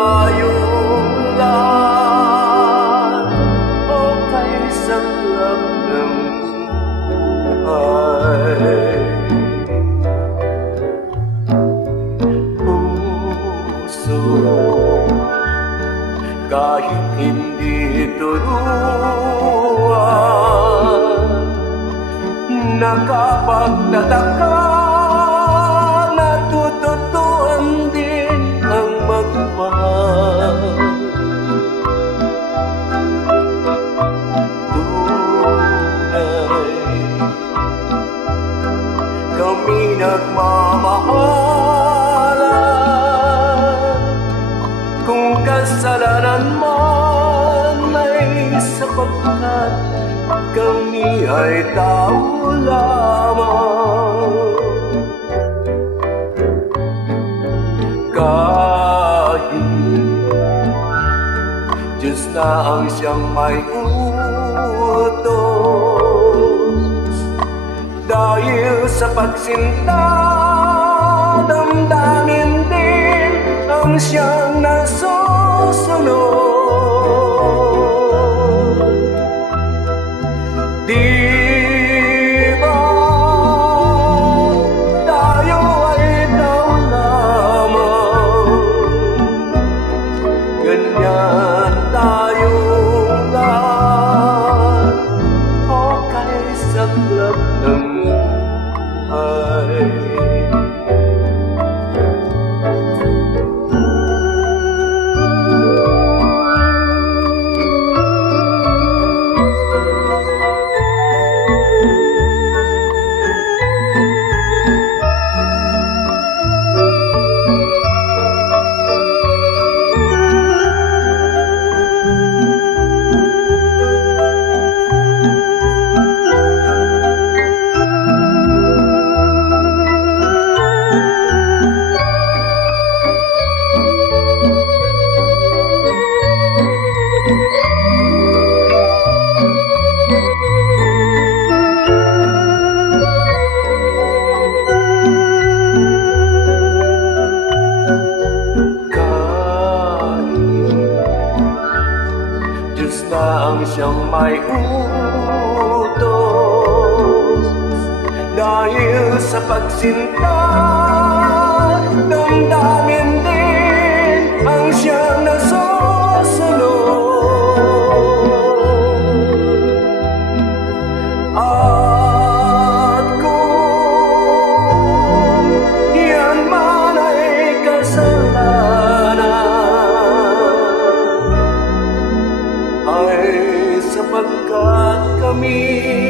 are you? Nagmamahalan Kung kasalanan man ay sapagkat kami ay tao lamang. Kahit Diyos na ang siyang may utos Dahil sa pagsinta ang siyang nasusunod Di ba tayo ay tao lamang Ganyan tayong lahat Okay sa club ng buhay kahit Diyos na ang siyang may utos. Dahil sa pagsinta Damdamin Pagkat kami.